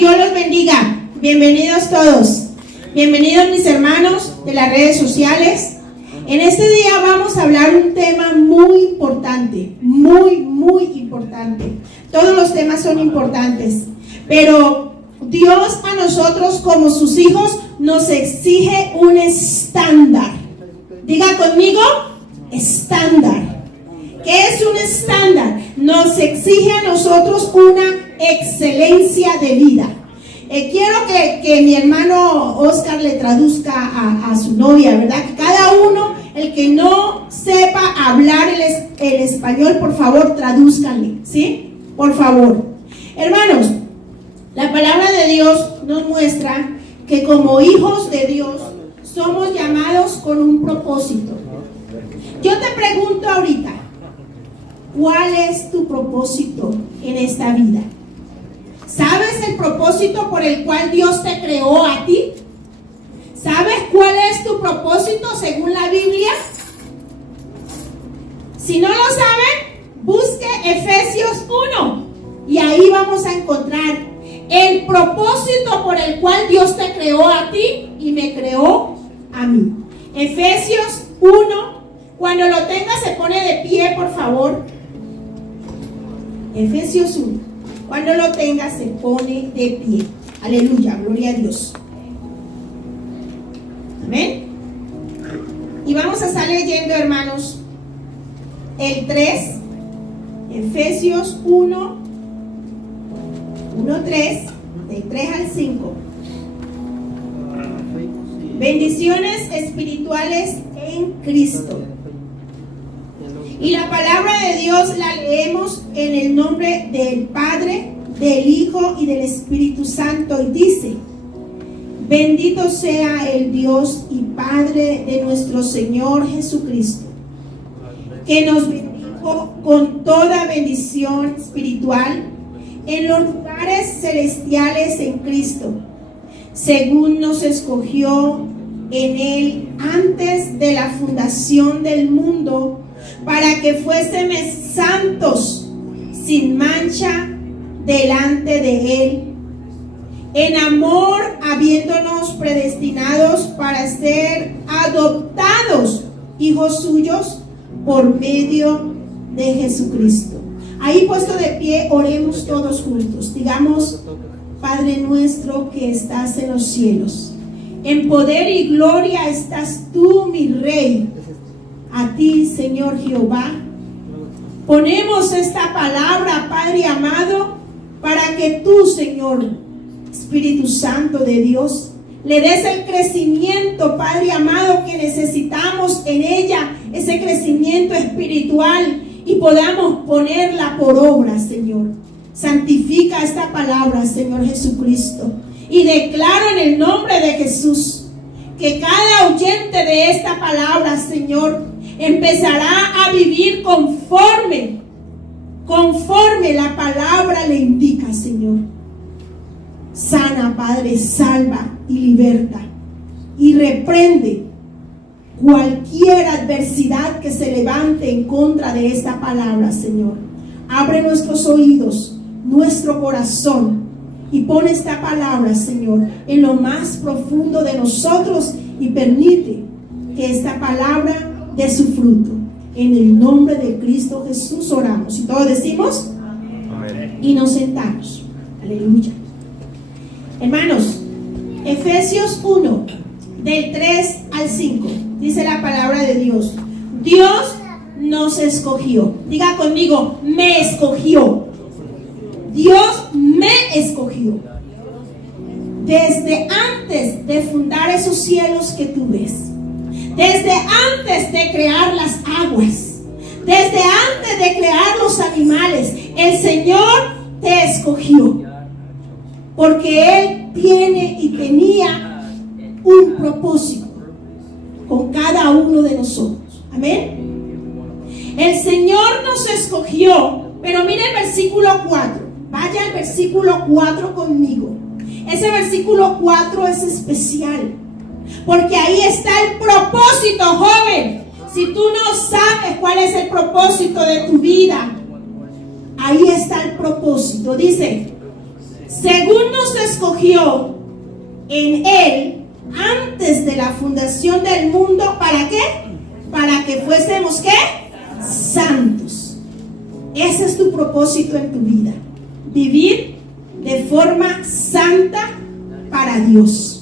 Dios los bendiga. Bienvenidos todos. Bienvenidos mis hermanos de las redes sociales. En este día vamos a hablar un tema muy importante, muy importante. Todos los temas son importantes, pero Dios a nosotros como sus hijos nos exige un estándar. Diga conmigo, estándar. ¿Qué es un estándar? Nos exige a nosotros una excelencia de vida. Quiero que mi hermano Oscar le traduzca a su novia, ¿verdad? Que cada uno, el que no sepa hablar el español, por favor, tradúzcanle, ¿sí? Por favor. Hermanos, la palabra de Dios nos muestra que como hijos de Dios somos llamados con un propósito. Yo te pregunto ahorita, ¿cuál es tu propósito en esta vida? ¿Sabes el propósito por el cual Dios te creó a ti? ¿Sabes cuál es tu propósito según la Biblia? Si no lo saben, busque Efesios 1 y ahí vamos a encontrar el propósito por el cual Dios te creó a ti y me creó a mí. Efesios 1, cuando lo tengas se pone de pie, por favor. Efesios 1. Cuando lo tenga se pone de pie. Aleluya, gloria a Dios. Amén. Y vamos a estar leyendo, hermanos, el 3, Efesios 1, 3, del 3 al 5. Bendiciones espirituales en Cristo. Y la palabra de Dios la leemos en el nombre del Padre, del Hijo y del Espíritu Santo. Y dice: bendito sea el Dios y Padre de nuestro Señor Jesucristo, que nos bendijo con toda bendición espiritual en los lugares celestiales en Cristo, según nos escogió en Él antes de la fundación del mundo, para que fuésemos santos, sin mancha, delante de Él, en amor, habiéndonos predestinados para ser adoptados hijos suyos por medio de Jesucristo. Ahí puesto de pie, oremos todos juntos. Digamos: Padre nuestro que estás en los cielos, en poder y gloria estás tú, mi Rey. A ti, Señor Jehová, ponemos esta palabra, Padre amado, para que tú, Señor, Espíritu Santo de Dios, le des el crecimiento, Padre amado, que necesitamos en ella, ese crecimiento espiritual, y podamos ponerla por obra, Señor. Santifica esta palabra, Señor Jesucristo, y declaro en el nombre de Jesús que cada oyente de esta palabra, Señor, empezará a vivir conforme la palabra le indica, Señor. Sana, Padre, salva y liberta, y reprende cualquier adversidad que se levante en contra de esta palabra, Señor. Abre nuestros oídos, nuestro corazón, y pon esta palabra, Señor, en lo más profundo de nosotros, y permite que esta palabra de su fruto. En el nombre de Cristo Jesús oramos. Y todos decimos amén. Y nos sentamos. Aleluya. Hermanos, Efesios 1, del 3 al 5, dice la palabra de Dios: Dios nos escogió. Diga conmigo: me escogió. Dios me escogió desde antes de fundar esos cielos que tú ves, desde antes de crear las aguas, desde antes de crear los animales. El Señor te escogió porque Él tiene y tenía un propósito con cada uno de nosotros. Amén. El Señor nos escogió, pero mire el versículo 4. Vaya al versículo 4 conmigo. Ese versículo 4 es especial, porque ahí está el propósito, joven. Si tú no sabes cuál es el propósito de tu vida, ahí está el propósito. Dice: según nos escogió en Él antes de la fundación del mundo, ¿para qué? Para que fuésemos, ¿qué? Santos. Ese es tu propósito en tu vida, vivir de forma santa para Dios.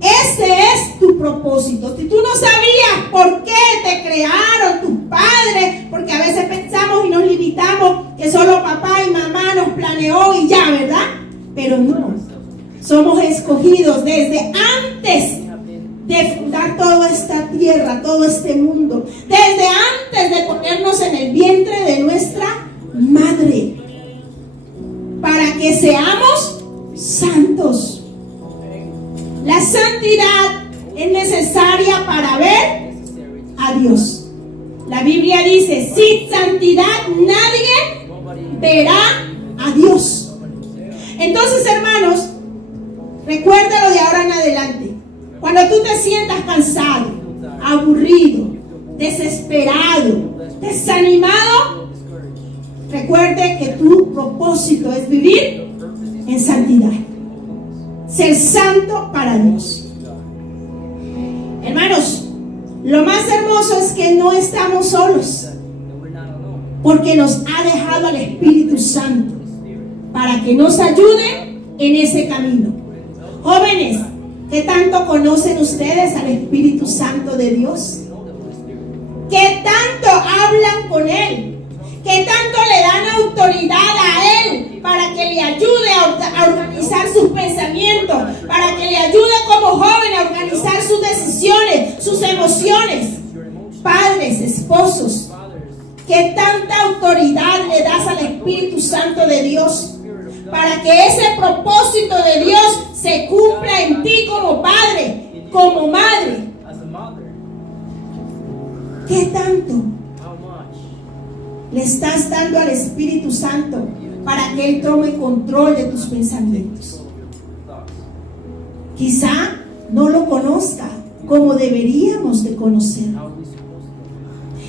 Ese es tu propósito. Si tú no sabías por qué te crearon tus padres, porque a veces pensamos y nos limitamos que solo papá y mamá nos planeó y ya, ¿verdad? Pero no, somos escogidos desde antes de fundar toda esta tierra, todo este mundo, desde antes de ponernos en el vientre de nuestra madre, para que seamos santos. La santidad es necesaria para ver a Dios. La Biblia dice, sin santidad nadie verá a Dios. Entonces, hermanos, recuérdalo de ahora en adelante. Cuando tú te sientas cansado, aburrido, desesperado, desanimado, recuerde que tu propósito es vivir en santidad. Ser santo para Dios. Hermanos, lo más hermoso es que no estamos solos, porque nos ha dejado al Espíritu Santo para que nos ayude en ese camino. Jóvenes, ¿qué tanto conocen ustedes al Espíritu Santo de Dios? ¿Qué tanto hablan con Él? ¿Qué tanto le dan autoridad a Él para que le ayude a organizar sus pensamientos? Para que le ayude como joven a organizar sus decisiones, sus emociones. Padres, esposos, ¿qué tanta autoridad le das al Espíritu Santo de Dios para que ese propósito de Dios se cumpla en ti como padre, como madre? ¿Qué tanto le estás dando al Espíritu Santo para que Él tome control de tus pensamientos? Quizá no lo conozca como deberíamos de conocerlo.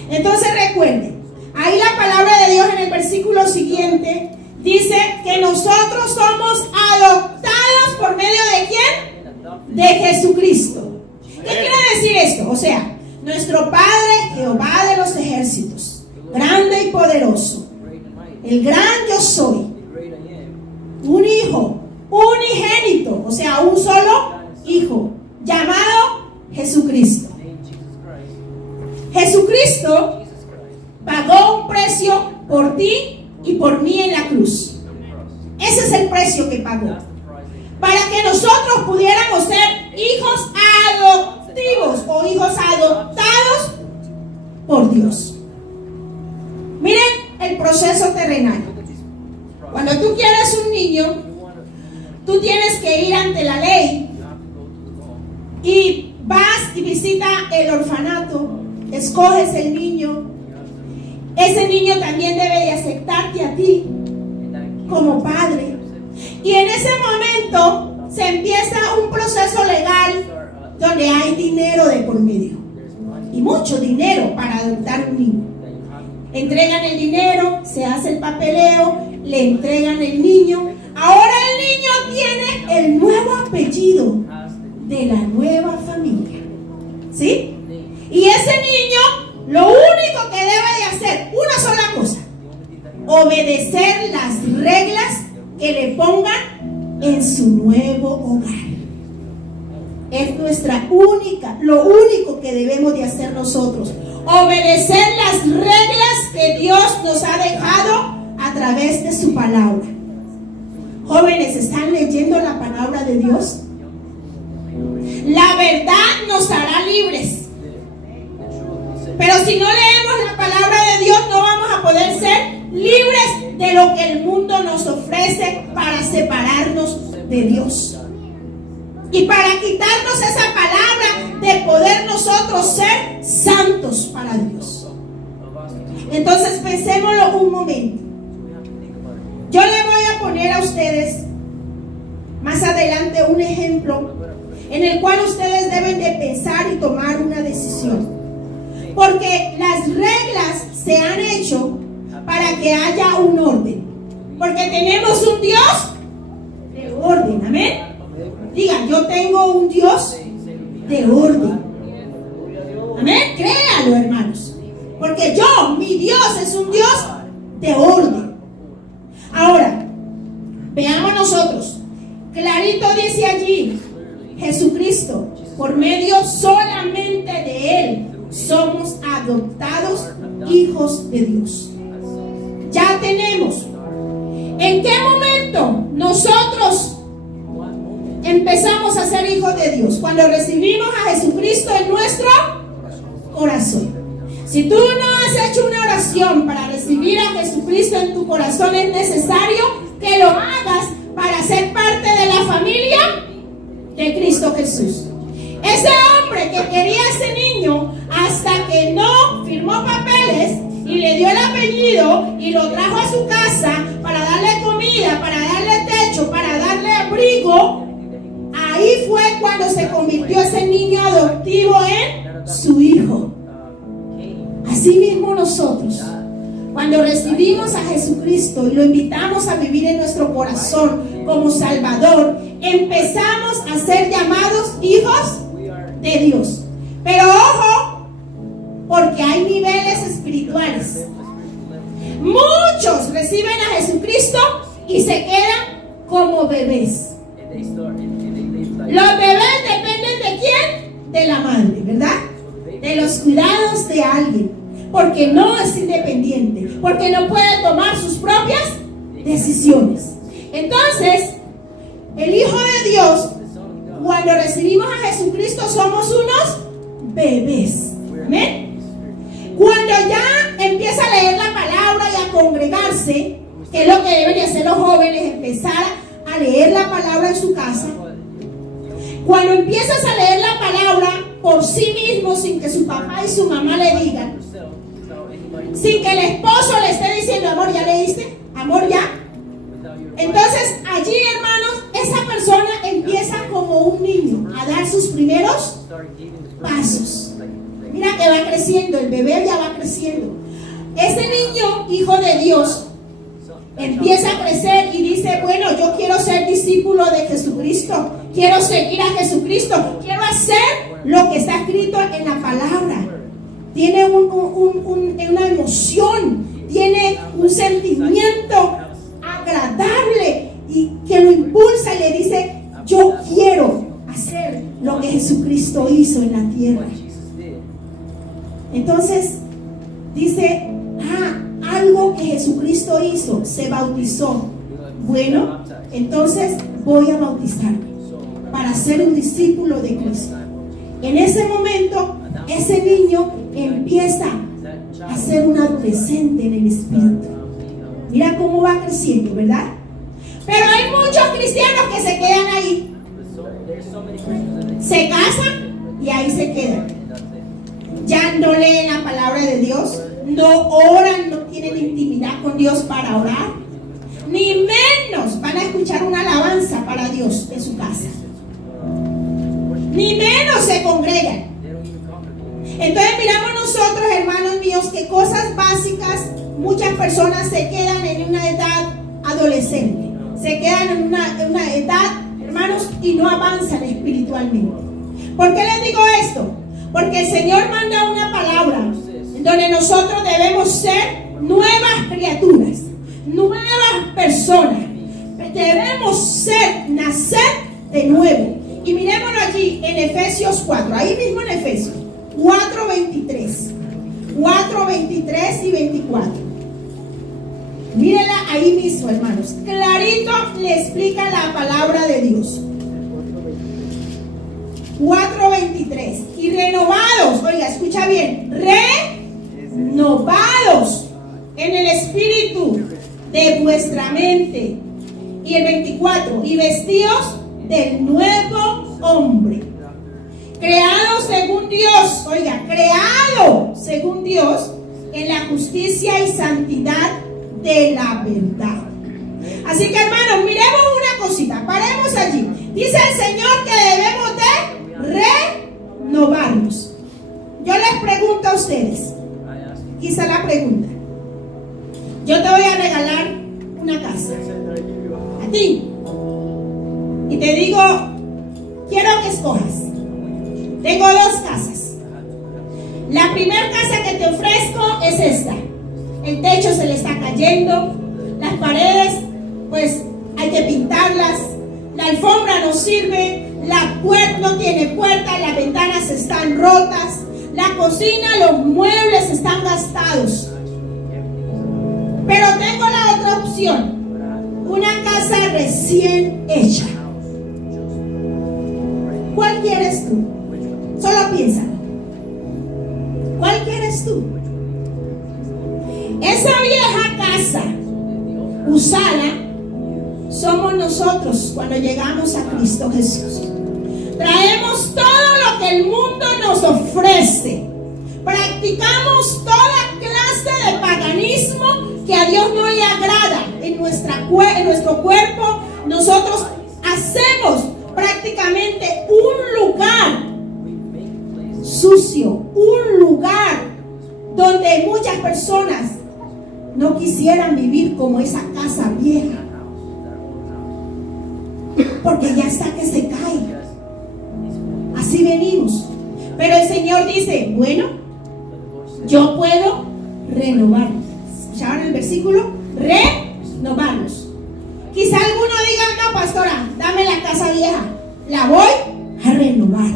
Entonces recuerden, ahí la palabra de Dios en el versículo siguiente dice que nosotros somos adoptados por medio de ¿quién? De Jesucristo. ¿Qué quiere decir esto? O sea, nuestro Padre, Jehová de los ejércitos, grande y poderoso, el gran yo soy, un hijo unigénito, o sea, un solo hijo, llamado Jesucristo. Jesucristo pagó un precio por ti y por mí en la cruz. Ese es el precio que pagó, para que nosotros pudiéramos ser hijos adoptivos o hijos adoptados por Dios. Miren el proceso terrenal. Cuando tú quieres un niño, tú tienes que ir ante la ley y vas y visitas el orfanato, escoges el niño. Ese niño también debe de aceptarte a ti como padre. Y en ese momento se empieza un proceso legal donde hay dinero de por medio. Y mucho dinero para adoptar un niño. Entregan el dinero, se hace el papeleo, le entregan el niño. Ahora el niño tiene el nuevo apellido de la nueva familia. ¿Sí? Y ese niño lo único que debe de hacer, una sola cosa: obedecer las reglas que le pongan en su nuevo hogar. Es lo único que debemos de hacer nosotros. Obedecer las reglas que Dios nos ha dejado a través de su palabra. Jóvenes, ¿están leyendo la palabra de Dios? La verdad nos hará libres. Pero si no leemos la palabra de Dios, no vamos a poder ser libres de lo que el mundo nos ofrece para separarnos de Dios. Y para quitarnos esa palabra de poder nosotros ser santos para Dios. Entonces pensémoslo un momento. Yo le voy a poner a ustedes más adelante un ejemplo en el cual ustedes deben de pensar y tomar una decisión. Porque las reglas se han hecho para que haya un orden. Porque tenemos un Dios orden. Amén. Digan, yo tengo un Dios de orden. Amén. Créalo, hermanos. Porque mi Dios es un Dios de orden. Ahora, veamos nosotros. Clarito dice allí, Jesucristo, por medio solamente de Él, somos adoptados hijos de Dios. Ya tenemos. ¿En qué momento nosotros empezamos a ser hijos de Dios? Cuando recibimos a Jesucristo en nuestro corazón. Si tú no has hecho una oración para recibir a Jesucristo en tu corazón, es necesario que lo hagas para ser parte de la familia de Cristo Jesús. Ese hombre que quería a ese niño, hasta que no firmó papeles y le dio el apellido y lo trajo a su casa para darle comida, para darle techo, para darle abrigo, ahí fue cuando se convirtió ese niño adoptivo en su hijo. Así mismo nosotros, cuando recibimos a Jesucristo y lo invitamos a vivir en nuestro corazón como Salvador, empezamos a ser llamados hijos de Dios. Pero ojo, porque hay niveles espirituales. Muchos reciben a Jesucristo y se quedan como bebés. Los bebés dependen de quién? De la madre, ¿verdad? De los cuidados de alguien, porque no es independiente, porque no puede tomar sus propias decisiones. Entonces, el Hijo de Dios, cuando recibimos a Jesucristo, somos unos bebés. Amén. Cuando ya empieza a leer la palabra y a congregarse, que es lo que deben hacer los jóvenes, empezar a leer la palabra en su casa. Cuando empiezas a leer la palabra por sí mismo, sin que su papá y su mamá le digan, sin que el esposo le esté diciendo, amor, ¿ya leíste? Amor, ¿ya? Entonces allí, hermanos, esa persona empieza como un niño a dar sus primeros pasos. Mira que va creciendo, el bebé ya va creciendo. Ese niño, hijo de Dios, empieza a crecer y dice, bueno, yo quiero ser discípulo de Jesucristo, quiero seguir a Jesucristo, quiero hacer lo que está escrito en la palabra. Tiene una emoción, tiene un sentimiento agradable y que lo impulsa y le dice, yo quiero hacer lo que Jesucristo hizo en la tierra. Entonces dice, algo que Jesucristo hizo, se bautizó. Bueno, entonces voy a bautizarme para ser un discípulo de Cristo. En ese momento, ese niño empieza a ser un adolescente en el espíritu. Mira cómo va creciendo, ¿verdad? Pero hay muchos cristianos que se quedan ahí. Se casan y ahí se quedan. Ya no leen la palabra de Dios, no oran, no tienen intimidad con Dios para orar, ni menos van a escuchar una alabanza para Dios en su casa, ni menos se congregan. Entonces miramos nosotros, hermanos míos, que cosas básicas, muchas personas se quedan en una edad adolescente, se quedan en una edad, hermanos, y no avanzan espiritualmente. ¿Por qué les digo esto? Porque el Señor manda una palabra donde nosotros debemos ser nuevas criaturas, nuevas personas. Debemos nacer de nuevo. Y miremoslo allí en Efesios 4, ahí mismo en Efesios 4, 23 y 24. Mírenla ahí mismo, hermanos. Clarito le explica la palabra de Dios. 4:23. Y renovados, oiga, escucha bien, renovados en el espíritu de vuestra mente. Y el 24, y vestidos del nuevo hombre, creado según Dios, oiga, creado según Dios en la justicia y santidad de la verdad. Así que, hermanos, miremos una cosita, paremos allí. Dice el Señor que debemos de renovarnos. Yo les pregunto a ustedes, quizá la pregunta, yo te voy a regalar una casa a ti, y te digo, quiero que escojas. Tengo dos casas. La primera casa que te ofrezco es esta. El techo se le está cayendo, las paredes pues hay que pintarlas, la alfombra no sirve, la puerta no tiene puerta, las ventanas están rotas, la cocina, los muebles están gastados. Pero tengo la otra opción, una casa recién hecha. ¿Cuál quieres tú? Solo piensa. ¿Cuál quieres tú? Esa vieja casa usada somos nosotros cuando llegamos a Cristo Jesús. Traemos todo lo que el mundo nos ofrece. Practicamos toda clase de paganismo que a Dios no le agrada. En nuestro cuerpo nosotros hacemos prácticamente un lugar sucio, un lugar donde muchas personas no quisieran vivir como esa casa vieja, porque ya está que se cae. Así venimos. Pero el Señor dice, bueno, yo puedo renovarlos. ¿Escucharon el versículo? Renovarlos. Quizá alguno diga, no, pastora, dame la casa vieja, la voy a renovar.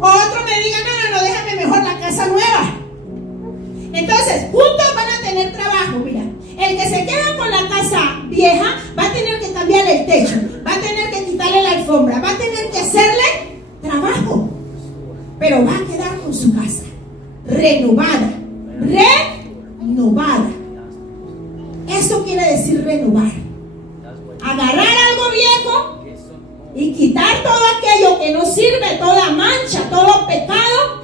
O otro me diga, no, déjame mejor la casa nueva. Entonces, juntos van a tener trabajo. Mira, el que se queda con la casa vieja va a tener que cambiarle el techo, va a tener que quitarle la alfombra, va a tener que hacerle trabajo, pero va a quedar con su casa renovada. Renovada. Eso quiere decir renovar. Agarrar algo viejo y quitar todo aquello que no sirve, toda mancha, todo pecado,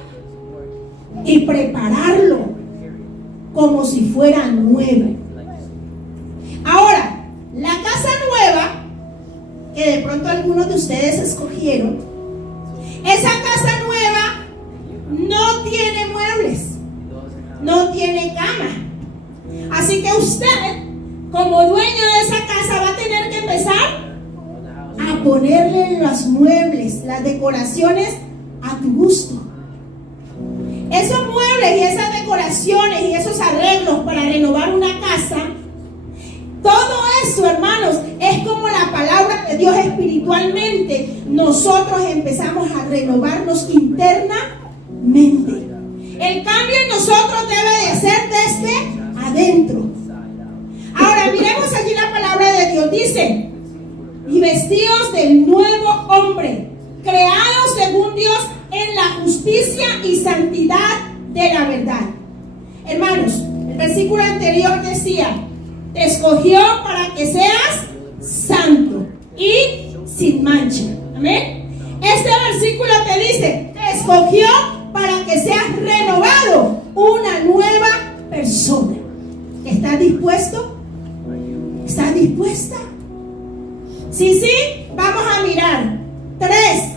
y prepararlo como si fuera nuevo. Ahora, la casa nueva que de pronto algunos de ustedes escogieron, esa casa nueva no tiene muebles, no tiene cama. Así que usted, como dueño de esa casa, va a tener que empezar a ponerle los muebles, las decoraciones a tu gusto. Esos muebles y esas decoraciones y esos arreglos para renovar una casa, todo eso, hermanos, es como la palabra de Dios espiritualmente. Nosotros empezamos a renovarnos internamente. El cambio en nosotros debe de ser desde adentro. Ahora miremos allí la palabra de Dios. Dice, y vestidos del nuevo hombre, creados según Dios en la justicia y santidad de la verdad. Hermanos, el versículo anterior decía, te escogió para que seas santo y sin mancha. Amén. Este versículo te dice, te escogió para que seas renovado, una nueva persona. ¿Estás dispuesto? ¿Estás dispuesta? Sí, vamos a mirar tres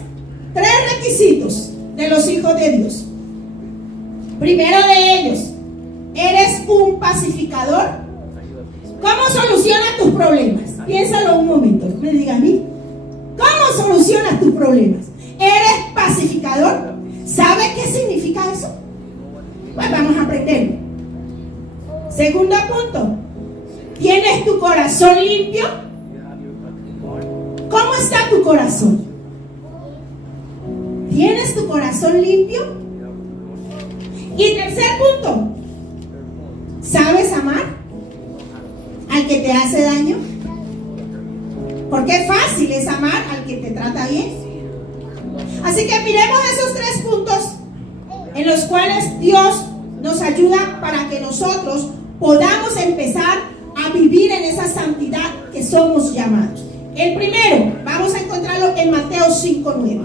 requisitos de los hijos de Dios. Primero de ellos, ¿eres un pacificador? ¿Cómo solucionas tus problemas? Piénsalo un momento, me diga a mí. ¿Cómo solucionas tus problemas? ¿Eres pacificador? ¿Sabes qué significa eso? Pues vamos a aprenderlo. Segundo punto, ¿tienes tu corazón limpio? ¿Cómo está tu corazón? ¿Tienes tu corazón limpio? Y tercer punto, ¿sabes amar al que te hace daño? Porque fácil es amar al que te trata bien. Así que miremos esos tres puntos en los cuales Dios nos ayuda para que nosotros podamos empezar a vivir en esa santidad que somos llamados. El primero, vamos a encontrarlo en Mateo 5:9.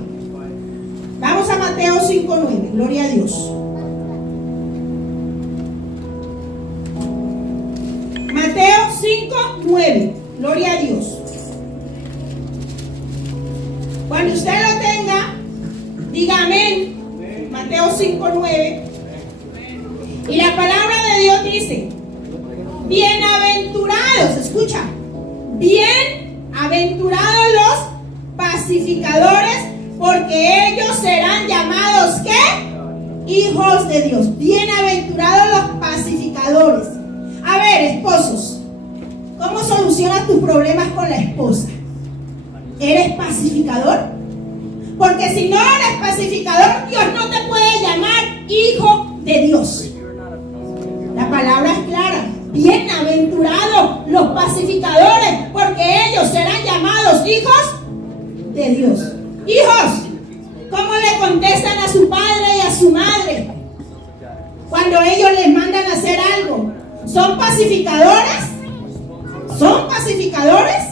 Vamos a Mateo 5:9, gloria a Dios. Mateo 5:9, gloria a Dios. Cuando usted lo tenga, diga amén. Mateo 5:9. Y la palabra de Dios dice, bienaventurados, escucha, bienaventurados los pacificadores, porque ellos serán llamados, ¿qué? Hijos de Dios. Bienaventurados los pacificadores. A ver, esposos, ¿cómo solucionas tus problemas con la esposa? ¿Eres pacificador? Porque si no eres pacificador, Dios no te puede llamar hijo de Dios. La palabra es clara. Bienaventurados los pacificadores, porque ellos serán llamados hijos de Dios. Hijos, ¿cómo le contestan a su padre y a su madre cuando ellos les mandan a hacer algo? ¿Son pacificadores? ¿Son pacificadores?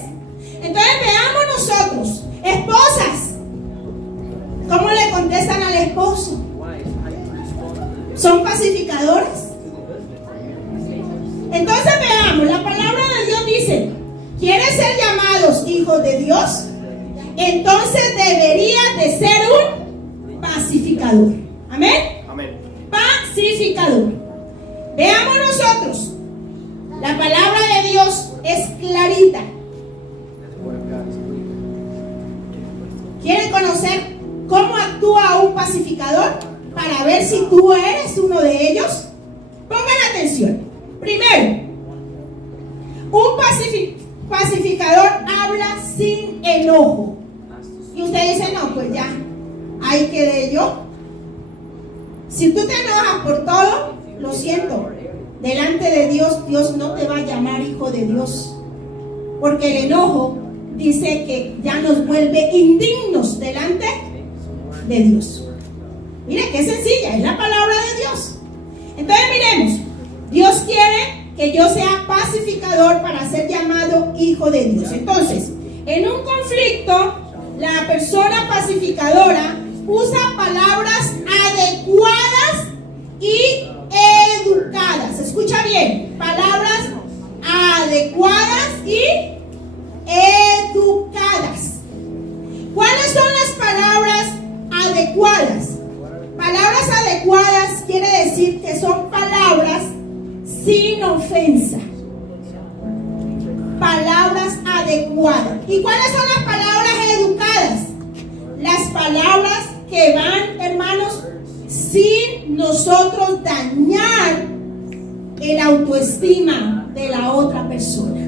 Entonces veamos nosotros, esposas, ¿cómo le contestan al esposo? ¿Son pacificadores? Entonces veamos, la palabra de Dios dice, ¿quieres ser llamados hijos de Dios? Entonces deberías de ser un pacificador. ¿Amén? Amén. Pacificador. Veamos nosotros, la palabra de Dios es clarita. ¿Quieren conocer cómo actúa un pacificador? Para ver si tú eres uno de ellos. Pongan atención. Primero, un pacificador habla sin enojo. Y usted dice, no, pues ya, ahí quedé yo. Si tú te enojas por todo, lo siento. Delante de Dios, Dios no te va a llamar hijo de Dios. Porque el enojo dice que ya nos vuelve indignos delante de Dios. Mire qué sencilla, es la palabra de Dios. Entonces miremos, Dios quiere que yo sea pacificador para ser llamado hijo de Dios. Entonces, en un conflicto, la persona pacificadora usa palabras adecuadas y educadas. Escucha bien, palabras adecuadas y educadas. ¿Cuáles son las palabras adecuadas? Palabras adecuadas quiere decir que son palabras sin ofensa. Palabras adecuadas. ¿Y cuáles son las palabras educadas? Las palabras que van, hermanos, sin nosotros dañar el autoestima de la otra persona.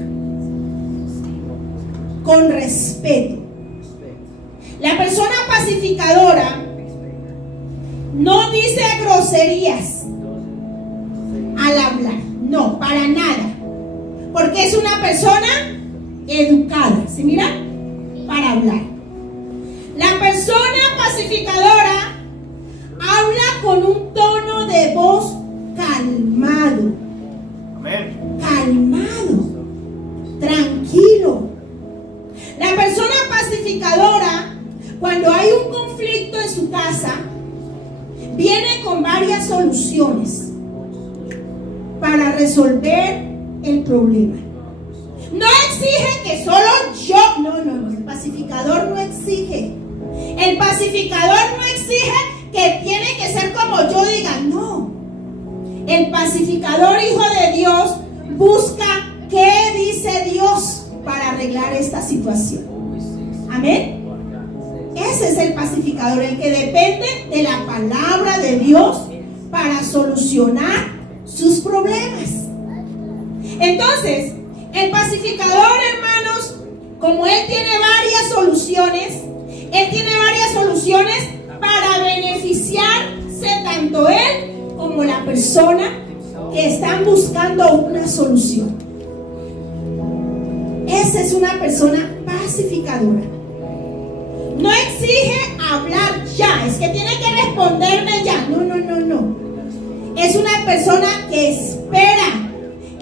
Con respeto. La persona pacificadora no dice groserías al hablar. No, para nada. Porque es una persona educada. ¿Sí mira? Para hablar. La persona pacificadora habla con un tono de voz calmado. Amén. Calmado. Tranquilo. La persona pacificadora, cuando hay un conflicto en su casa, viene con varias soluciones para resolver el problema. No exige que solo yo. No. El pacificador no exige. El pacificador no exige que tiene que ser como yo diga. No. El pacificador, hijo de Dios, busca qué dice Dios para arreglar esta situación. Amén. Ese es el pacificador, el que depende de la palabra de Dios para solucionar sus problemas. Entonces, el pacificador, hermanos, como él tiene varias soluciones, para beneficiarse tanto él como la persona que están buscando una solución. Esa es una persona pacificadora. No exige hablar ya, es que tiene que responderme ya. No. Es una persona que espera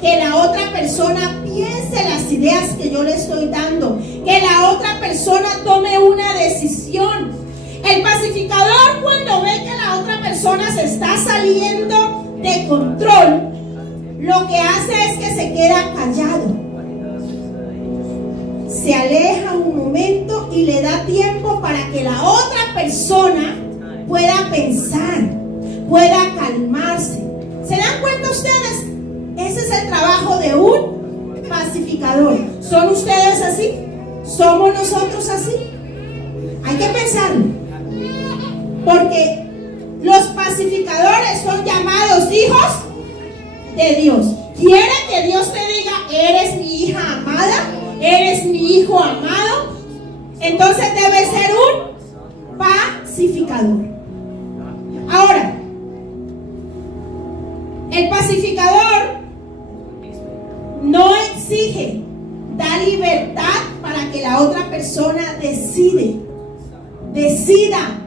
que la otra persona piense las ideas que yo le estoy dando, que la otra persona tome una decisión. El pacificador, cuando ve que la otra persona se está saliendo de control, lo que hace es que se queda callado, se aleja un momento y le da tiempo para que la otra persona pueda pensar, pueda calmarse. ¿Se dan cuenta ustedes? Ese es el trabajo de un pacificador. ¿Son ustedes así? ¿Somos nosotros así? que pensarlo. Porque los pacificadores son llamados hijos de Dios. ¿Quiere que Dios te diga, eres mi hija amada? ¿Eres mi hijo amado? Entonces debe ser un pacificador. Ahora, el pacificador no exige, da libertad para que la otra persona decida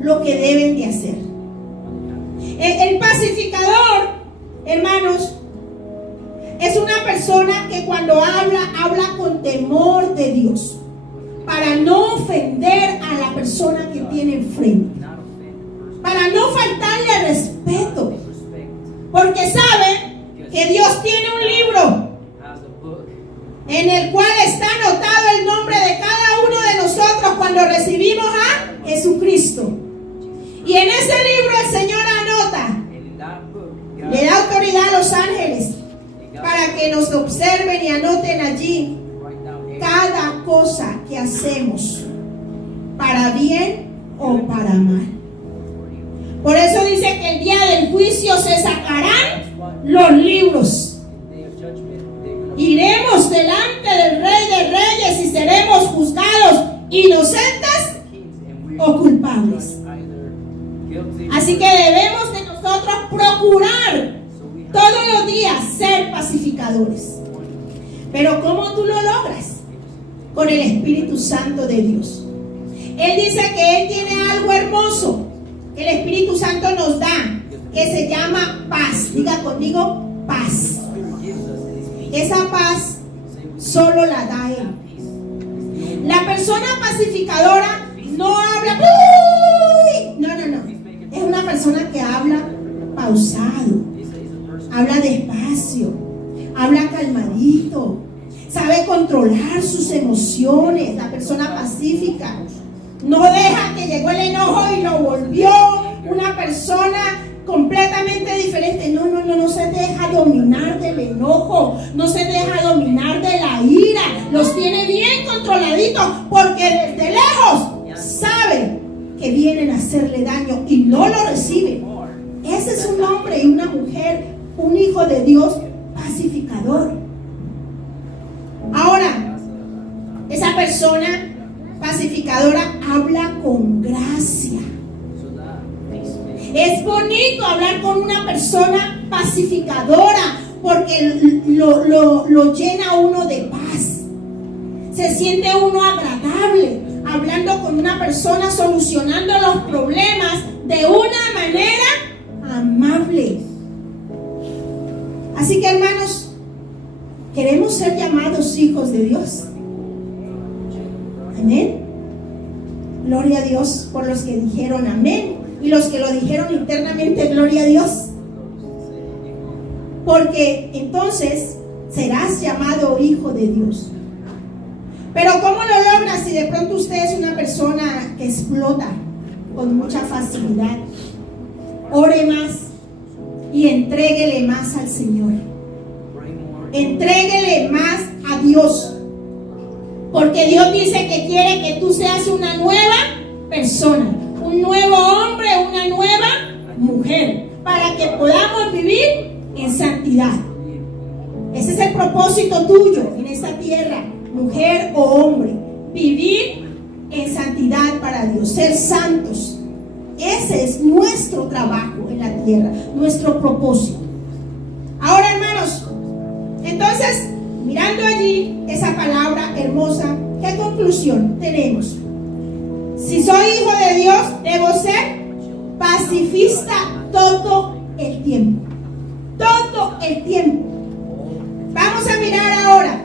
lo que deben de hacer. El pacificador, hermanos, es una persona que cuando habla con temor de Dios, para no ofender a la persona que tiene enfrente, para no faltarle al respeto, porque sabe que Dios tiene un libro en el cual está anotado el nombre de cada uno de nosotros cuando recibimos a Jesucristo. Y en ese libro el Señor anota, le da autoridad a los ángeles para que nos observen y anoten allí cada cosa que hacemos, para bien o para mal. Por eso dice que el día del juicio se sacarán los libros. Iremos delante del Rey de Reyes y seremos juzgados inocentes o culpables. Así que debemos de nosotros procurar todos los días ser pacificadores. Pero ¿cómo tú lo logras? Con el Espíritu Santo de Dios. Él dice que Él tiene algo hermoso que el Espíritu Santo nos da, que se llama paz. Diga conmigo, paz. Esa paz solo la da Él. La persona pacificadora no habla, ¡uy! No. Es una persona que habla pausado, habla despacio, habla calmadito, sabe controlar sus emociones. La persona pacífica no deja que llegó el enojo y lo volvió una persona completamente diferente. No se deja dominar del enojo, no se deja dominar de la ira. Los tiene bien controladitos porque desde lejos sabe que vienen a hacerle daño y no lo reciben. Ese es un hombre y una mujer, un hijo de Dios pacificador. Ahora, esa persona pacificadora habla con gracia. Es bonito hablar con una persona pacificadora porque lo llena uno de paz. Se siente uno agradable hablando con una persona, solucionando los problemas de una manera amable. Así que, hermanos, queremos ser llamados hijos de Dios. Amén. Gloria a Dios por los que dijeron amén. Y los que lo dijeron internamente, gloria a Dios. Porque entonces serás llamado hijo de Dios. Pero ¿cómo lo logras si de pronto usted es una persona que explota con mucha facilidad? Ore más y entréguele más al Señor. Entréguele más a Dios. Porque Dios dice que quiere que tú seas una nueva persona, un nuevo hombre, una nueva mujer, para que podamos vivir en santidad. Ese es el propósito tuyo en esta tierra, mujer o hombre, vivir en santidad para Dios, ser santos. Ese es nuestro trabajo en la tierra, nuestro propósito. Ahora, hermanos, entonces, mirando allí esa palabra hermosa, ¿qué conclusión tenemos? Si soy hijo de Dios, debo ser pacifista todo el tiempo. Todo el tiempo. Vamos a mirar ahora,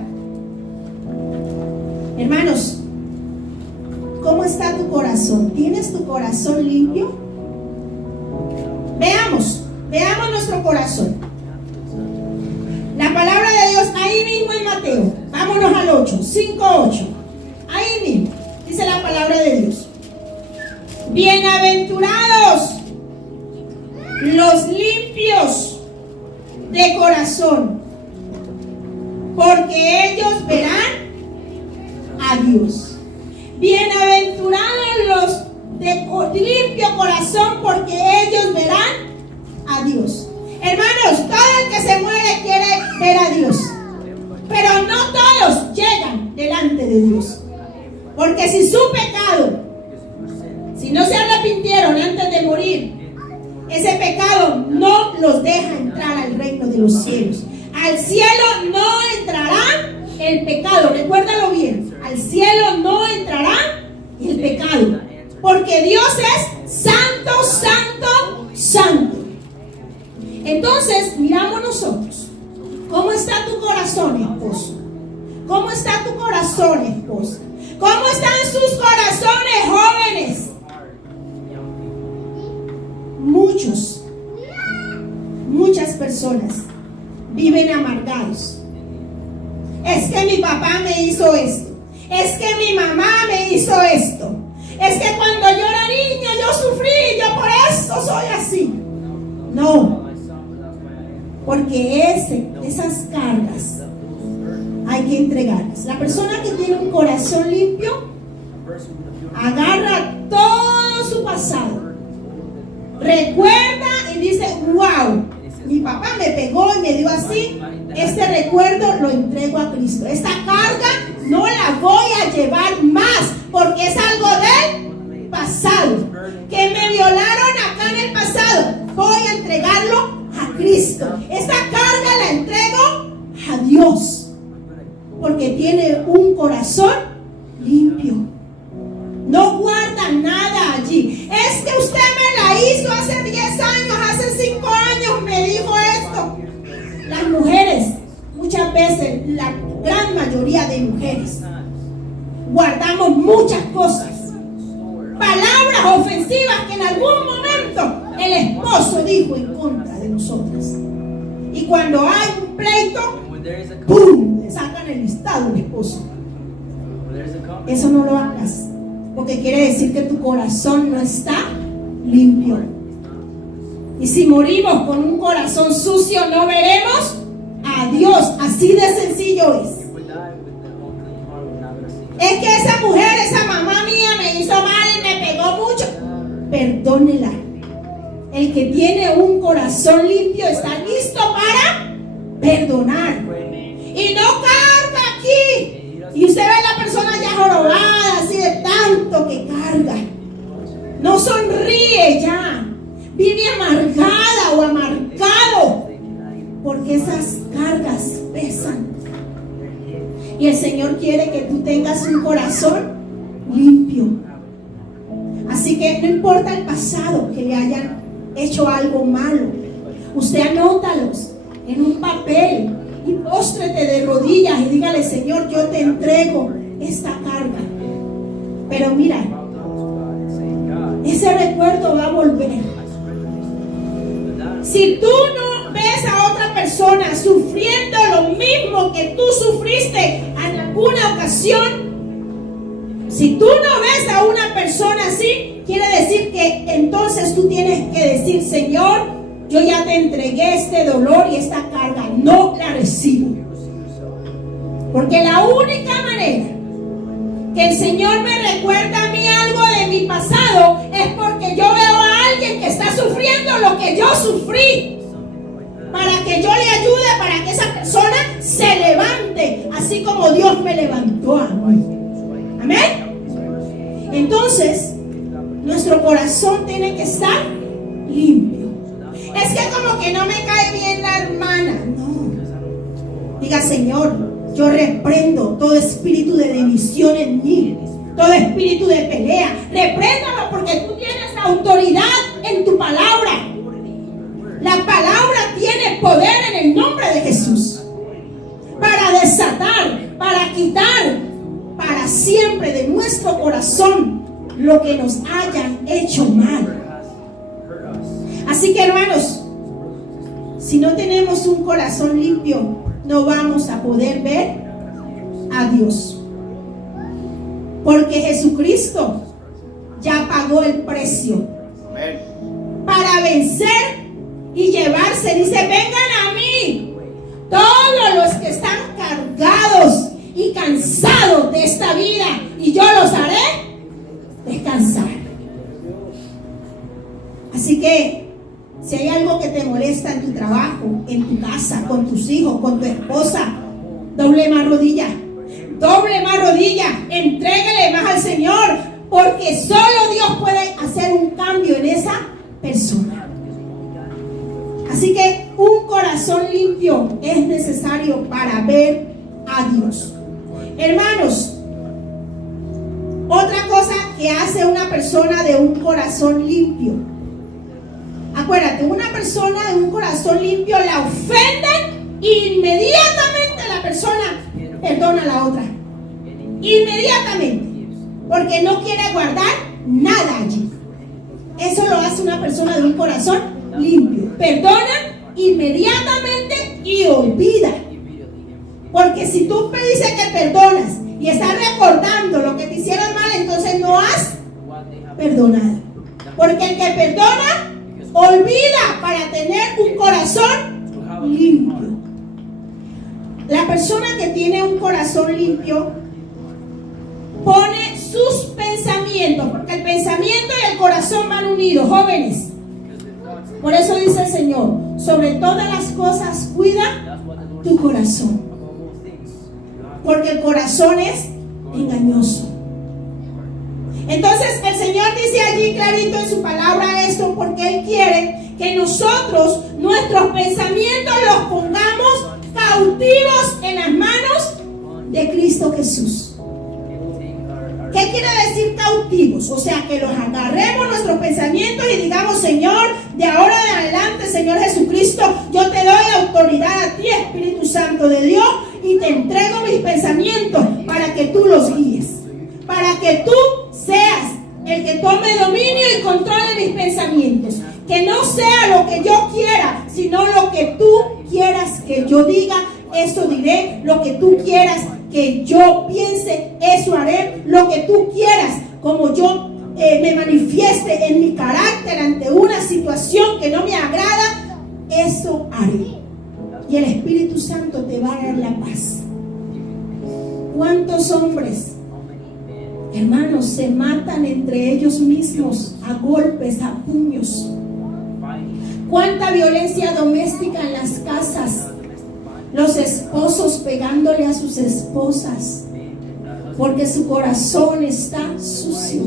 hermanos, ¿cómo está tu corazón? ¿Tienes tu corazón limpio? Veamos nuestro corazón. La palabra de Dios ahí mismo en Mateo. Vámonos al 8, 5:8. Ahí mismo dice la palabra de Dios. Bienaventurados los limpios de corazón, porque ellos verán a Dios. Bienaventurados de limpio corazón, porque ellos verán a Dios. Hermanos, todo el que se muere quiere ver a Dios, pero no todos llegan delante de Dios, porque si su pecado, si no se arrepintieron antes de morir, ese pecado no los deja entrar al reino de los cielos. Al cielo no entrará el pecado, recuérdalo bien, al cielo no entrará el pecado, porque Dios es santo, santo, santo. Entonces, miramos nosotros, ¿cómo está tu corazón, esposo? ¿Cómo está tu corazón, esposa? ¿Cómo están sus corazones, jóvenes? Muchas personas viven amargados. Es que mi papá me hizo esto. Es que mi mamá me hizo esto. Es que cuando yo era niño yo sufrí, yo por eso soy así. No, porque esas cargas hay que entregarlas. La persona que tiene un corazón limpio agarra todo su pasado, recuerda y dice: wow, mi papá me pegó y me dio así. Este recuerdo lo entrego a Cristo. Esta carga no la voy a llevar más, porque es algo del pasado. Que me violaron acá en el pasado, voy a entregarlo a Cristo. Esta carga la entrego a Dios, porque tiene un corazón limpio. No guarda nada allí. Es que usted me la hizo hace 10 años, hace 5 años me dijo esto. Las mujeres, muchas veces, la gran mayoría de mujeres, guardamos muchas cosas, palabras ofensivas que en algún momento el esposo dijo en contra de nosotras. Y cuando hay un pleito, ¡pum!, le sacan el listado al esposo. Eso no lo hagas, porque quiere decir que tu corazón no está limpio. Y si morimos con un corazón sucio, no veremos a Dios. Así de sencillo es. Es que esa mujer, esa mamá mía me hizo mal y me pegó mucho. Perdónela. El que tiene un corazón limpio está listo para perdonar. Y no carga aquí. Y usted ve a la persona ya jorobada, así de tanto que carga. No sonríe ya. Vive amargada o amargado, porque esas cargas pesan. Y el Señor quiere que tú tengas un corazón limpio. Así que no importa el pasado, que le hayan hecho algo malo, usted anótalos en un papel y póstrete de rodillas y dígale: Señor, yo te entrego esta carga. Pero mira, ese recuerdo va a volver. Si tú no ves a otra persona sufriendo lo mismo que tú sufriste en alguna ocasión, si tú no ves a una persona así, quiere decir que entonces tú tienes que decir: Señor, yo ya te entregué este dolor y esta carga, no la recibo. Porque la única manera que el Señor me recuerda a mí algo de mi pasado es porque yo veo a alguien que está sufriendo lo que yo sufrí, para que yo le ayude, para que esa persona se levante, así como Dios me levantó a mí. Amén. Entonces, nuestro corazón tiene que estar limpio. Es que como que no me cae bien la hermana. No. Diga: Señor, yo reprendo todo espíritu de división en mí, todo espíritu de pelea. Repréndalo, porque tú tienes autoridad en tu palabra. La palabra tiene poder en el nombre de Jesús para desatar, para quitar para siempre de nuestro corazón lo que nos hayan hecho mal. Así que, hermanos, si no tenemos un corazón limpio, no vamos a poder ver a Dios, porque Jesucristo ya pagó el precio para vencer y llevarse. Dice: vengan a mí todos los que están cargados y cansados de esta vida, y yo los haré descansar. casa, con tus hijos, con tu esposa. Doble más rodilla. Doble más rodilla. Entrégale más al Señor, porque solo Dios puede hacer un cambio en esa persona. Así que un corazón limpio es necesario para ver a Dios. Hermanos, otra cosa que hace una persona de un corazón limpio. Acuérdate, una persona de un corazón limpio la ofenden, inmediatamente la persona perdona a la otra. Inmediatamente. Porque no quiere guardar nada allí. Eso lo hace una persona de un corazón limpio. Perdona inmediatamente y olvida. Porque si tú me dices que perdonas y estás recordando lo que te hicieron mal, entonces no has perdonado. Porque el que perdona, olvida para tener un corazón limpio. La persona que tiene un corazón limpio pone sus pensamientos, porque el pensamiento y el corazón van unidos, jóvenes. Por eso dice el Señor, sobre todas las cosas cuida tu corazón, porque el corazón es engañoso. Entonces el Señor dice allí clarito en su palabra esto, porque Él quiere que nosotros nuestros pensamientos los pongamos cautivos en las manos de Cristo Jesús. ¿Qué quiere decir cautivos? O sea, que los agarremos nuestros pensamientos y digamos, Señor, de ahora en adelante, Señor Jesucristo, yo te doy autoridad a ti, Espíritu Santo de Dios, y te entrego mis pensamientos para que tú los guíes, para que tú seas el que tome dominio y controle mis pensamientos. Que no sea lo que yo quiera, sino lo que tú quieras que yo diga, eso diré. Lo que tú quieras que yo piense, eso haré. Lo que tú quieras, como yo me manifieste en mi carácter ante una situación que no me agrada, eso haré. Y el Espíritu Santo te va a dar la paz. ¿Cuántos hombres, hermanos, se matan entre ellos mismos a golpes, a puños? ¿Cuánta violencia doméstica en las casas? Los esposos pegándole a sus esposas porque su corazón está sucio.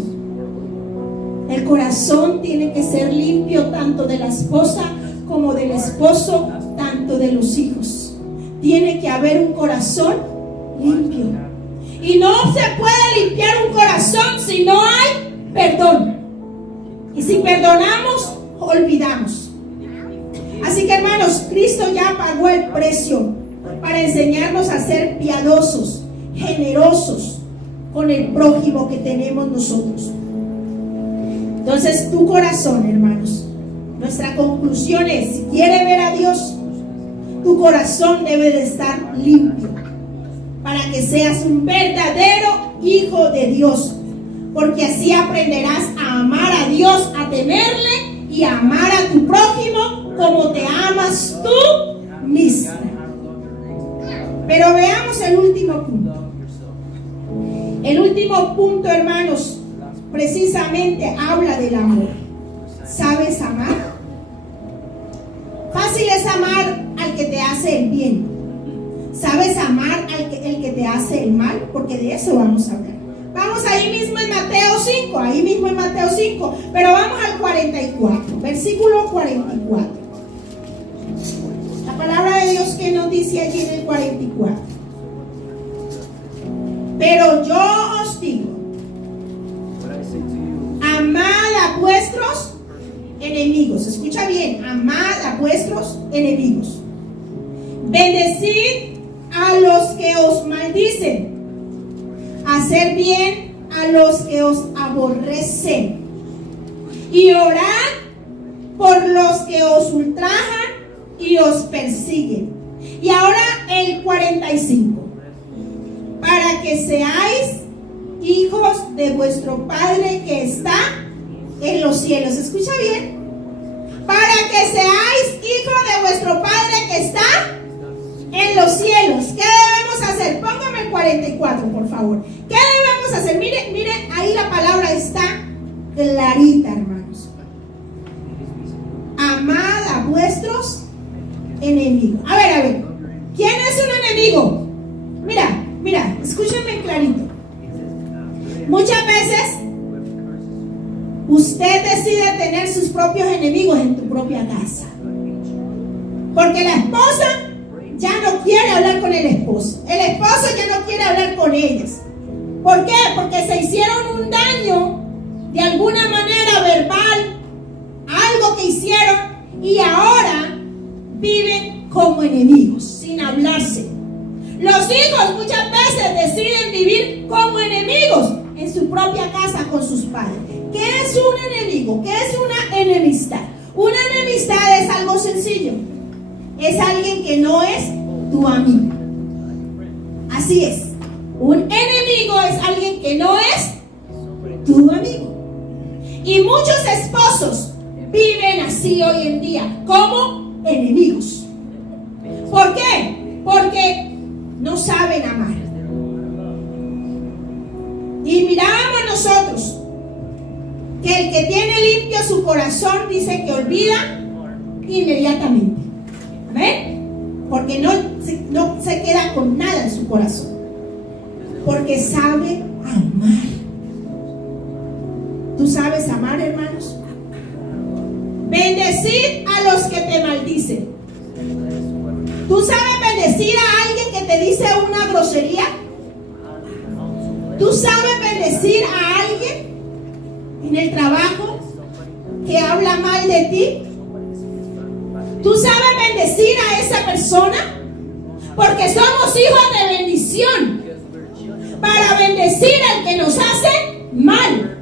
El corazón tiene que ser limpio, tanto de la esposa como del esposo, tanto de los hijos. Tiene que haber un corazón limpio. Y no se puede limpiar un corazón si no hay perdón. Y si perdonamos, olvidamos. Así que, hermanos, Cristo ya pagó el precio para enseñarnos a ser piadosos, generosos con el prójimo que tenemos nosotros. Entonces, tu corazón, hermanos, nuestra conclusión es, si quieres ver a Dios, tu corazón debe de estar limpio para que seas un verdadero hijo de Dios, porque así aprenderás a amar a Dios, a temerle y a amar a tu prójimo como te amas tú mismo. Pero veamos el último punto. El último punto, hermanos, precisamente habla del amor. ¿Sabes amar? Fácil es amar al que te hace el bien. ¿Sabes amar el que te hace el mal? Porque de eso vamos a hablar. Vamos ahí mismo en Mateo 5, pero vamos al 44, versículo 44. La palabra de Dios que nos dice allí en el 44. Pero yo os digo, amad a vuestros enemigos. Escucha bien, amad a vuestros enemigos. Bendecid a los que os maldicen. Hacer bien a los que os aborrecen. Y orad por los que os ultrajan y os persiguen. Y ahora el 45. Para que seáis hijos de vuestro Padre que está en los cielos. ¿Escucha bien? Para que seáis hijos de vuestro Padre que está en los cielos. ¿Qué debemos hacer? Póngame el 44, por favor. ¿Qué debemos hacer? Mire, ahí la palabra está clarita, hermanos. Amad a vuestros enemigos. A ver, Muchas veces usted decide tener sus propios enemigos en tu propia casa. Porque la esposa ya no quiere hablar con el esposo. El esposo ya no quiere hablar con ellas. ¿Por qué? Porque se hicieron un daño de alguna manera verbal, algo que hicieron, y ahora viven como enemigos, sin hablarse. Los hijos muchas veces deciden vivir como enemigos en su propia casa con sus padres. ¿Qué es un enemigo? ¿Qué es una enemistad? Una enemistad es algo sencillo. Es alguien que no es tu amigo. Así es. Un enemigo es alguien que no es tu amigo. Y muchos esposos viven así hoy en día, como enemigos. ¿Por qué? Porque no saben amar. Y mirábamos nosotros que el que tiene limpio su corazón dice que olvida inmediatamente. ¿Ven? Porque no se queda con nada en su corazón. Porque sabe amar. ¿Tú sabes amar, hermanos? Bendecid a los que te maldicen. ¿Tú sabes bendecir a alguien que te dice una grosería? ¿Tú sabes bendecir a alguien en el trabajo que habla mal de ti? ¿Tú sabes bendecir a esa persona? Porque somos hijos de bendición. Para bendecir al que nos hace mal.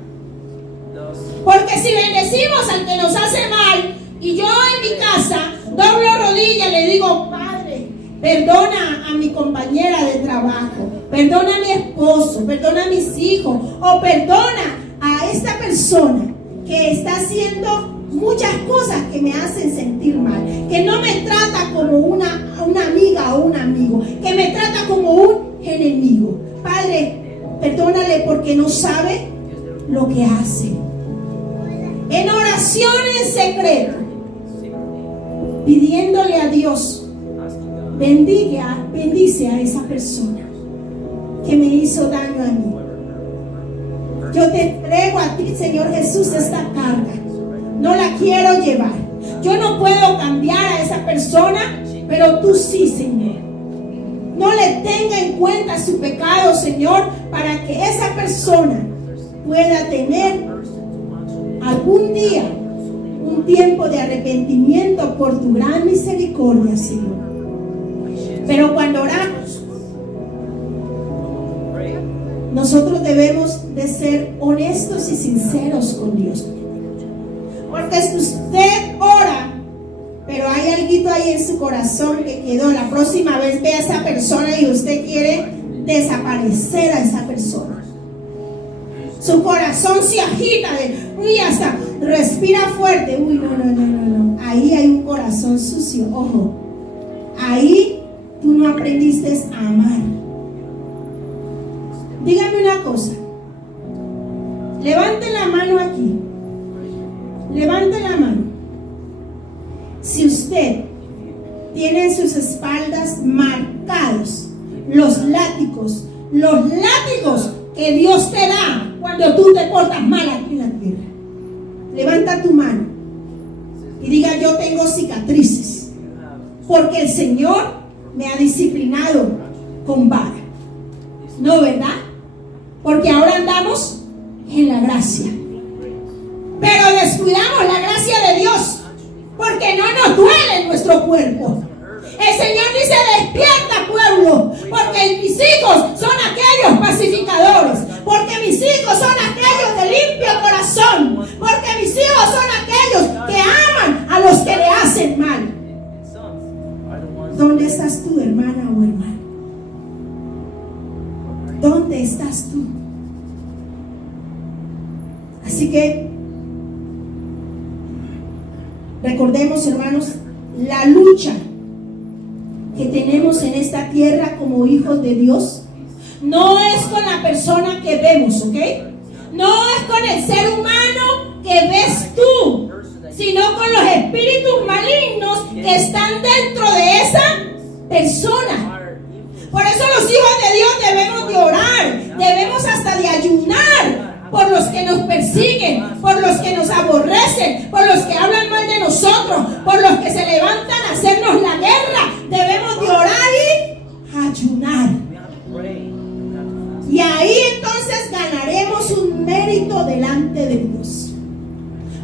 Porque si bendecimos al que nos hace mal, y yo en mi casa doblo rodillas y le digo: Padre, perdona a mi compañera de trabajo, perdona a mi esposo, perdona a mis hijos, o perdona a esta persona que está haciendo muchas cosas que me hacen sentir mal, que no me trata como una amiga o un amigo, que me trata como un enemigo. Padre, perdónale porque no sabe lo que hace. En oración en secreto, pidiéndole a Dios, bendice a esa persona que me hizo daño a mí. Yo te entrego a ti, Señor Jesús, esta carga. No la quiero llevar. Yo no puedo cambiar a esa persona, pero tú sí, Señor. No le tenga en cuenta su pecado, Señor, para que esa persona pueda tener algún día un tiempo de arrepentimiento por tu gran misericordia, Señor. Pero cuando oramos, nosotros debemos de ser honestos y sinceros con Dios. Porque si usted ora, pero hay algo ahí en su corazón que quedó, la próxima vez ve a esa persona y usted quiere desaparecer a esa persona. Su corazón se agita uy, hasta respira fuerte. Uy, no. Ahí hay un corazón sucio. Ojo, ahí tú no aprendiste a amar. Dígame una cosa. Levante la mano aquí. Levante la mano. Si usted tiene en sus espaldas marcados los látigos que Dios te da cuando tú te portas mal aquí en la tierra, levanta tu mano y diga: yo tengo cicatrices porque el Señor me ha disciplinado con vara. No, ¿verdad? Porque ahora andamos en la gracia, pero descuidamos la gracia de Dios porque no nos duele en nuestro cuerpo. El Señor dice: despierta, pueblo, porque mis hijos son aquellos pacificadores, porque mis hijos son aquellos de limpio corazón, porque mis hijos son aquellos que aman a los que le hacen mal. ¿Dónde estás tú, hermana o hermano? ¿Dónde estás tú? Así que recordemos, hermanos, la lucha que tenemos en esta tierra como hijos de Dios no es con la persona que vemos, ¿ok? No es con el ser humano que ves tú, sino con los espíritus malignos que están dentro de esa persona. Por eso los hijos de Dios debemos de orar, debemos hasta de ayunar persiguen, por los que nos aborrecen, por los que hablan mal de nosotros, por los que se levantan a hacernos la guerra. Debemos de orar y ayunar. Y ahí entonces ganaremos un mérito delante de Dios.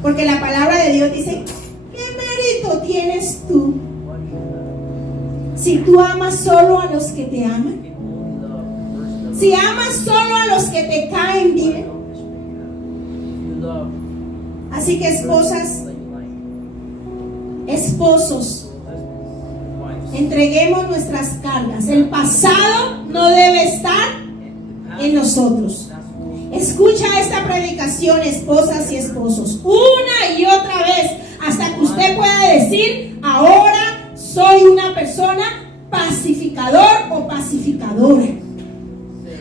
Porque la palabra de Dios dice, ¿qué mérito tienes tú si tú amas solo a los que te aman? Si amas solo a los que te caen bien. Así que esposas, esposos, entreguemos nuestras cargas. El pasado no debe estar en nosotros. Escucha esta predicación, esposas y esposos, una y otra vez, hasta que usted pueda decir, ahora soy una persona pacificador o pacificadora.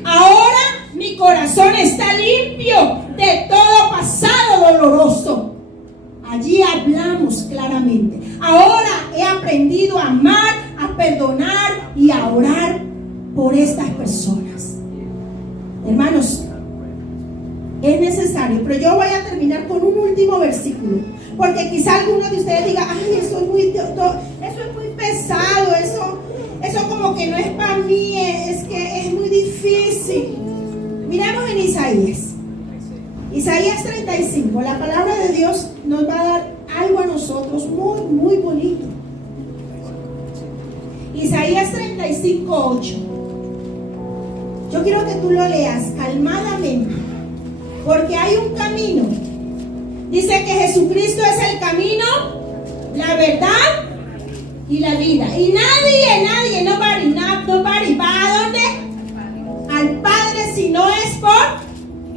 Ahora mi corazón está limpio de todo pasado doloroso. Allí hablamos claramente. Ahora he aprendido a amar, a perdonar y a orar por estas personas. Hermanos, es necesario, pero yo voy a terminar con un último versículo, porque quizá alguno de ustedes diga, ay, eso es muy pesado, eso como que no es para mí, es que es muy difícil. Miremos en Isaías 35, la palabra de Dios nos va a dar algo a nosotros muy, muy bonito. Isaías 35:8. Yo quiero que tú lo leas calmadamente, porque hay un camino. Dice que Jesucristo es el camino, la verdad y la vida. Y nadie, nobody va a dónde? Al Padre, si no es por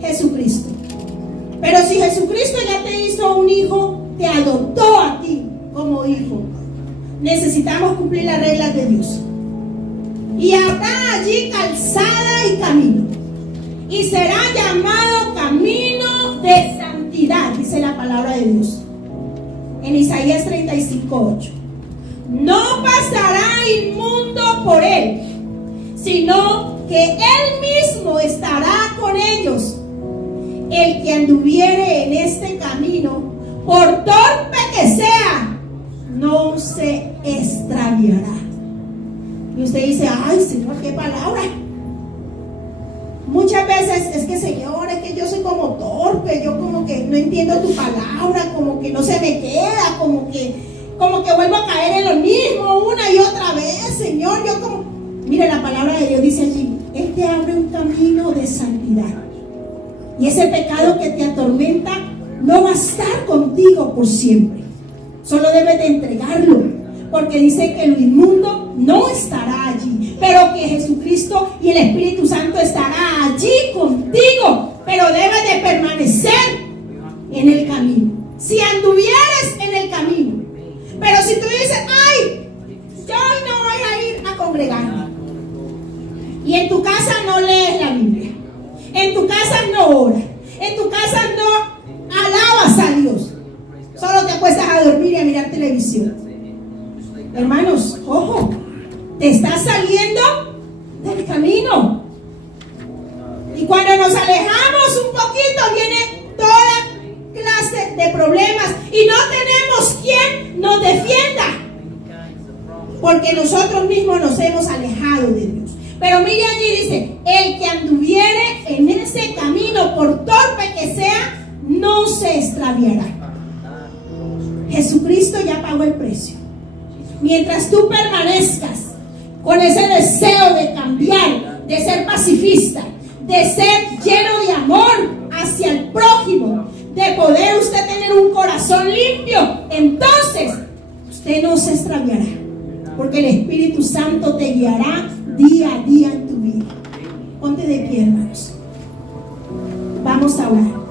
Jesucristo. Pero si Jesucristo ya te hizo un hijo, te adoptó a ti como hijo, necesitamos cumplir las reglas de Dios. Y habrá allí calzada y camino, y será llamado camino de santidad, dice la palabra de Dios en Isaías 35:8. No pasará inmundo por él, sino que él mismo estará con ellos. El que anduviere en este camino, por torpe que sea, no se extraviará. Y usted dice, ay Señor, qué palabra. Muchas veces es que Señor, es que yo soy como torpe, yo como que no entiendo tu palabra, como que no se me queda, como que vuelvo a caer en lo mismo una y otra vez, Señor. Mire, la palabra de Dios dice allí, Él te abre un camino de santidad. Y ese pecado que te atormenta no va a estar contigo por siempre. Solo debes de entregarlo, porque dice que lo inmundo no estará allí, pero que Jesucristo y el Espíritu Santo estará allí contigo, pero debes de permanecer en el camino. Si anduvieres en el camino, pero si tú dices, ay, yo hoy no voy a ir a congregarme, y en tu casa no lees la Biblia, en tu casa no oras, en tu casa no alabas a Dios, solo te acuestas a dormir y a mirar televisión. Hermanos, ojo, te estás saliendo del camino. Y cuando nos alejamos un poquito, viene toda clase de problemas y no tenemos quien nos defienda, porque nosotros mismos nos hemos alejado de Dios. Pero mire allí dice, el que anduviere en ese camino, por torpe que sea, no se extraviará. Jesucristo ya pagó el precio. Mientras tú permanezcas con ese deseo de cambiar, de ser pacifista, de ser lleno de amor hacia el prójimo, de poder usted tener un corazón limpio, entonces usted no se extraviará, porque el Espíritu Santo te guiará día a día en tu vida. Ponte de pie, hermanos. Vamos a orar.